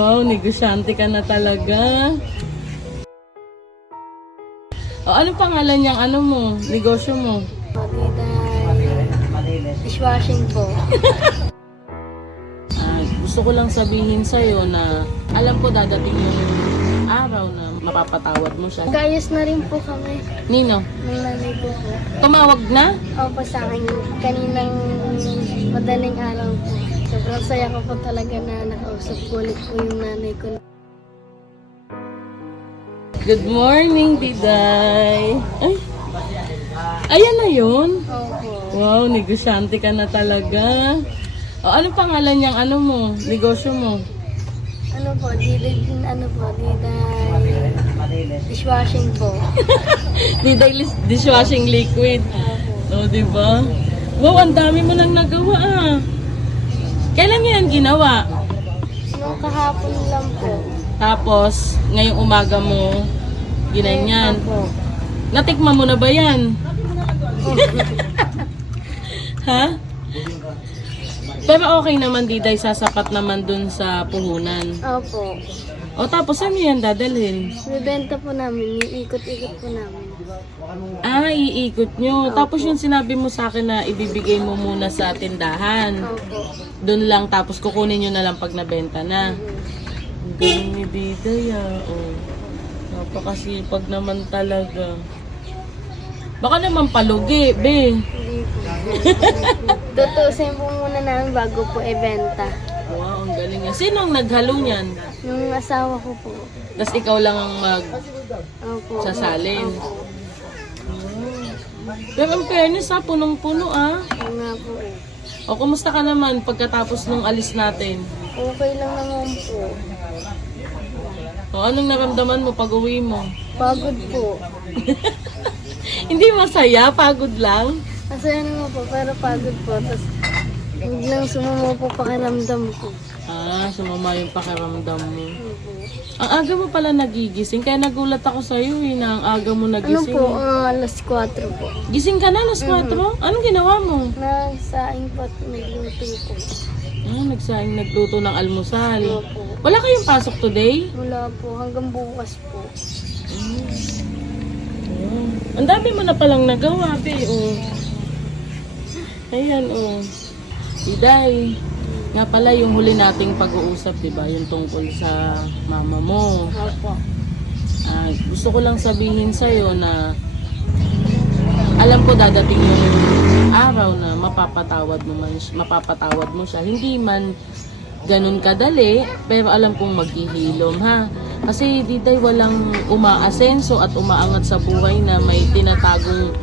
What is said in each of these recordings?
Wow, negosyante ka na talaga. O, anong pangalan niyang ano mo, negosyo mo? Dishwashing po. Gusto ko lang sabihin sa'yo na alam ko dadating yung araw na mapapatawad mo siya. Gayos na rin po kami. Nino, Nung nanay ko po. tumawag na? Opo sa akin, kaninang madaling araw po. Sobrang saya ko po talaga na nakausap ko ulit po yung nanay ko. Good morning, Diday. Ay, ayan na yun. Opo. Wow, negosyante ka na talaga. O, anong pangalan niyang ano mo, negosyo mo? Ano po, dishwashing po. Diday dishwashing liquid. O, diba? Wow, ang dami mo nang nagawa ah. Kailan niyo yan ginawa? Nung kahapon lang po. Tapos, ngayong umaga mo, ginanyan. Opo. Natikman mo na ba yan? Ha? Pero okay naman, Diday, sasapat naman dun sa puhunan. Opo. O tapos, ano yan dadalhin? Bibenta po namin, iikot-ikot po namin. Iikot nyo. Tapos yung sinabi mo sa akin na ibibigay mo muna sa tindahan. Opo. Doon lang, tapos kukunin nyo na lang pag nabenta na. Ang galing ni Diday oh. Napakasipag naman talaga. Baka naman palugi, be. Hindi po. Tutusin po muna namin bago po ibenta. Wow, ang galing nga. Sino ang naghalo niyan? Yung asawa ko po. Tapos ikaw lang ang Opo. magsasalin. Opo. Pero ang fairness punong-puno Yung nga po eh. O, kumusta ka naman pagkatapos nung alis natin? Okay lang naman po. O, anong naramdaman mo pag uwi mo? Pagod po. Hindi masaya, pagod lang. Masaya naman po, pero pagod po. Tapos biglang sumama po pakiramdam ko. Sumama yung pakiramdam mo. Opo. Ang aga mo pala nagigising, kaya nagulat ako sa'yo na ang aga mo Ano nagising. po, alas 4 po. Gising ka na, alas 4? Anong ginawa mo? Nagsaing po at nagluto po. Nagsaing nagluto ng almusal. Opo. Wala kayong pasok today? Wala po, hanggang bukas po. Ang dami mo na palang nagawa, be. Ayan, Diday. Nga pala yung huli nating pag-uusap, diba? Yung tungkol sa mama mo. Opo. Gusto ko lang sabihin sa'yo na alam ko dadating yung araw na mapapatawad mo siya. Hindi man ganun kadali, pero alam kong maghihilom, ha? Kasi Diday, walang umaasenso at umaangat sa buhay na may tinatagong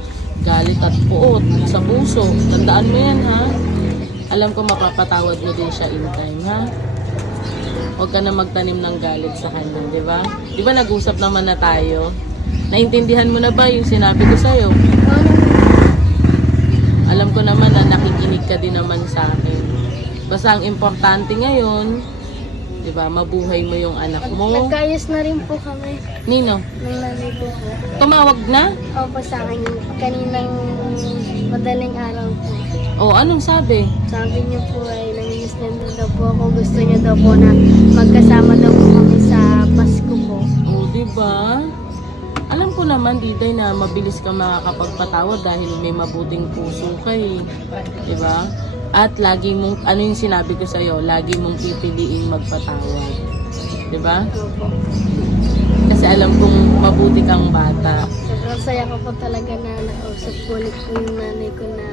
galit at puot sa puso. Tandaan mo yan, ha? Alam ko mapapatawad mo din siya in time, ha? Huwag ka na magtanim ng galit sa kanya, di ba? Di ba nag-usap naman na tayo? Naintindihan mo na ba yung sinabi ko sa'yo? Alam ko naman na nakikinig ka din naman sa akin. Basta ang importante ngayon, di ba, mabuhay mo yung anak mo. Nagkayos na rin po kami. Nino, Nung nanay ko po. tumawag na? Opo sa akin, kaninang madaling araw po. O, anong sabi? Sabi niyo po ay nanginis na daw po ako. Gusto niyo daw po na magkasama daw po kami sa Pasko po. O, di ba? Alam ko naman, Diday, na mabilis ka makakapagpatawad dahil may mabuting puso ka eh. Di ba? At lagi mong, ano yung sinabi ko sa'yo, lagi mong pipiliing magpatawad. Di ba? Opo. Kasi alam kong mabuti kang bata. Sobrang saya ko po talaga na nakausap ko ulit po yung nanay ko na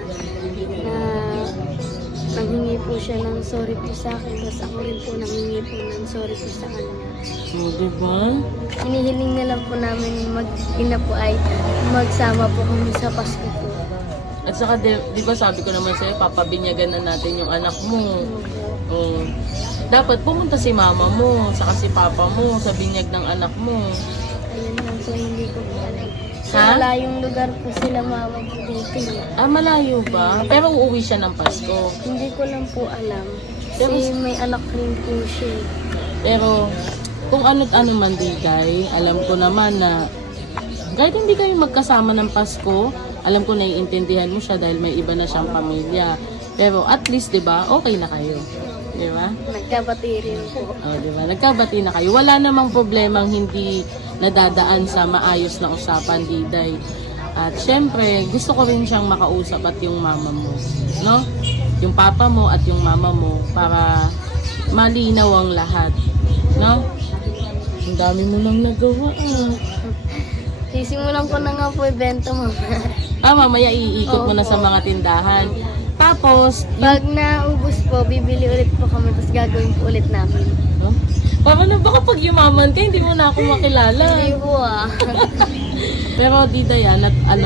nanghingi po siya ng sorry po sa akin. Tapos ako rin po nanghingi po ng sorry po sa kanya. O, di ba? Hinihiling na lang po namin mag-ina po ay magsama po kami sa Pasko po. At saka, di ba sabi ko naman sa'yo, papabinyagan na natin yung anak mo. O, dapat pumunta si mama mo, saka si papa mo sa binyag ng anak mo. Ayun lang po, hindi ko po alam. Sa Ha? malayong lugar po sila mama po dito. Malayo ba? Pero uuwi siya ng Pasko. Hindi ko lang po alam. Kasi may anak rin po siya. Pero, kung ano't ano man, Diday, alam ko naman na kahit hindi kayo magkasama ng Pasko, alam ko naiintindihan mo siya dahil may iba na siyang pamilya. Pero at least, di ba, okay na kayo. Di ba? Nagkabati rin po. O, di ba? Nagkabati na kayo. Wala namang problemang hindi nadadaan sa maayos na usapan, Diday. At syempre, gusto ko rin siyang makausap at yung mama mo. No? Yung papa mo at yung mama mo para malinaw ang lahat. No? Ang dami mo nang nagawa. Sisimulan ko na nga po ibenta, mama. Mamaya iikot mo na sa mga tindahan. Tapos, Pag naubos po, bibili ulit po kami, tapos gagawin po ulit namin. no? Paano baka pag yumaman ka, hindi mo na ako makilala. Hindi po ah. Pero Dida yan,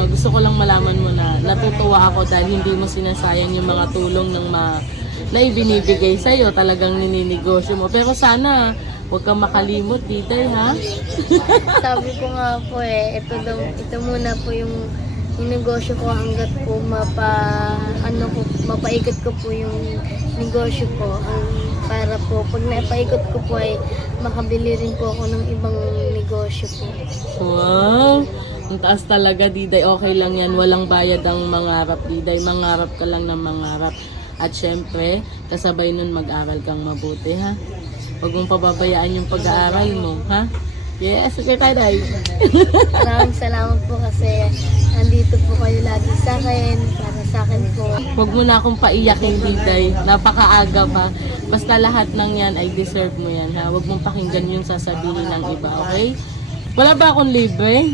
gusto ko lang malaman mo na natutuwa ako dahil hindi mo sinasayang yung mga tulong na ibinibigay sa'yo. Talagang nininegosyo mo. Pero sana, huwag kang makalimot, Diday, ha? Sabi ko nga po ito muna po yung negosyo ko hanggat po mapaikot ko po yung negosyo ko. Para po, pag napaikot ko po ay makabili rin po ako ng ibang negosyo po. Wow! Ang taas talaga, Diday. Okay lang yan. Walang bayad ang mangarap, Diday. Mangarap ka lang ng mangarap. At syempre, kasabay nun mag-aral kang mabuti, ha? Huwag mong pababayaan yung pag-aaral mo, ha? Yes, okay tayo, Day. Maraming salamat po kasi andito po kayo lagi sa akin, para sa akin po. Huwag mo na akong paiyakin, Diday. Napakaaga pa. Basta lahat ng yan ay deserve mo yan, ha? Huwag mong pakinggan yung sasabihin ng iba, okay? Wala ba akong libre?